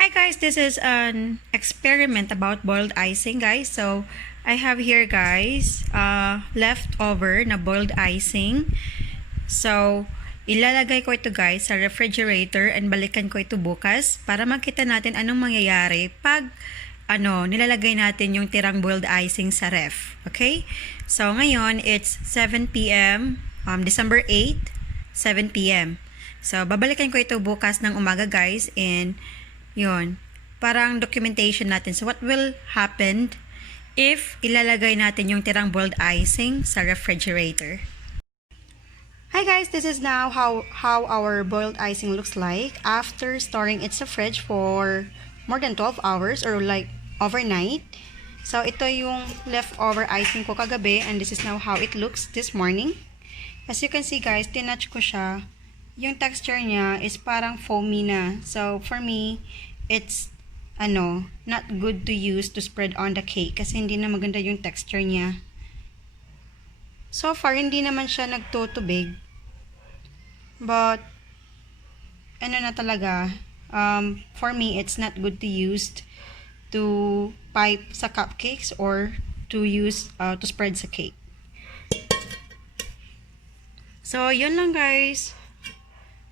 Hi guys, this is an experiment about boiled icing guys. So, I have here guys, leftover na boiled icing. So, ilalagay ko ito guys sa refrigerator and balikan ko ito bukas para makita natin anong mangyayari pag nilalagay natin yung tirang boiled icing sa ref. Okay? So, ngayon, it's 7 p.m. December 8, 7 p.m. So, babalikan ko ito bukas ng umaga guys and yun, parang documentation natin. So, what will happen if ilalagay natin yung tirang boiled icing sa refrigerator? Hi guys, this is now how our boiled icing looks like after storing it sa fridge for more than 12 hours or like overnight. So, ito yung leftover icing ko kagabi and this is now how it looks this morning. As you can see guys, tinouch ko siya. Yung texture niya is parang foamy na. So, for me, it's, not good to use to spread on the cake kasi hindi na maganda yung texture niya. So far, hindi naman siya nagtutubig. But, na talaga, for me, it's not good to use to pipe sa cupcakes or to use, to spread sa cake. So, yun lang guys.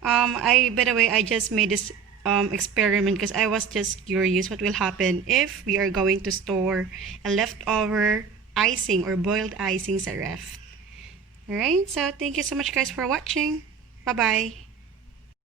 By the way, I just made this experiment because I was just curious what will happen if we are going to store a leftover icing or boiled icing sa ref. Alright, so thank you so much guys for watching. Bye-bye.